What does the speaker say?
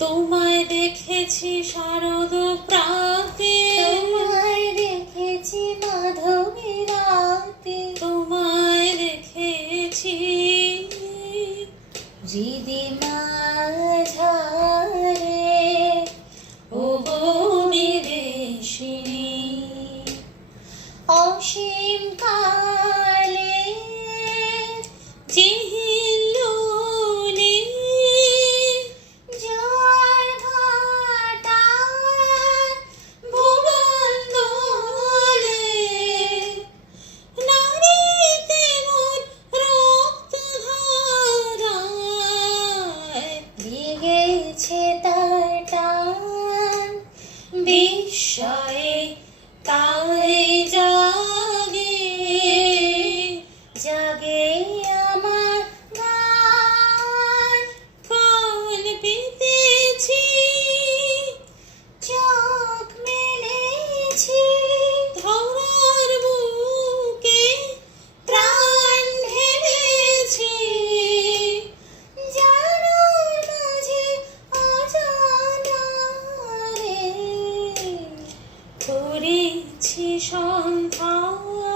তোমায় দেখেছি শারদ প্রাতে তোমায় দেখেছি মাধবী রাতে তোমায় দেখেছি। হৃদিমাঝারে ও বিদেশিনী। অসীম কালে deixa 起床跑啊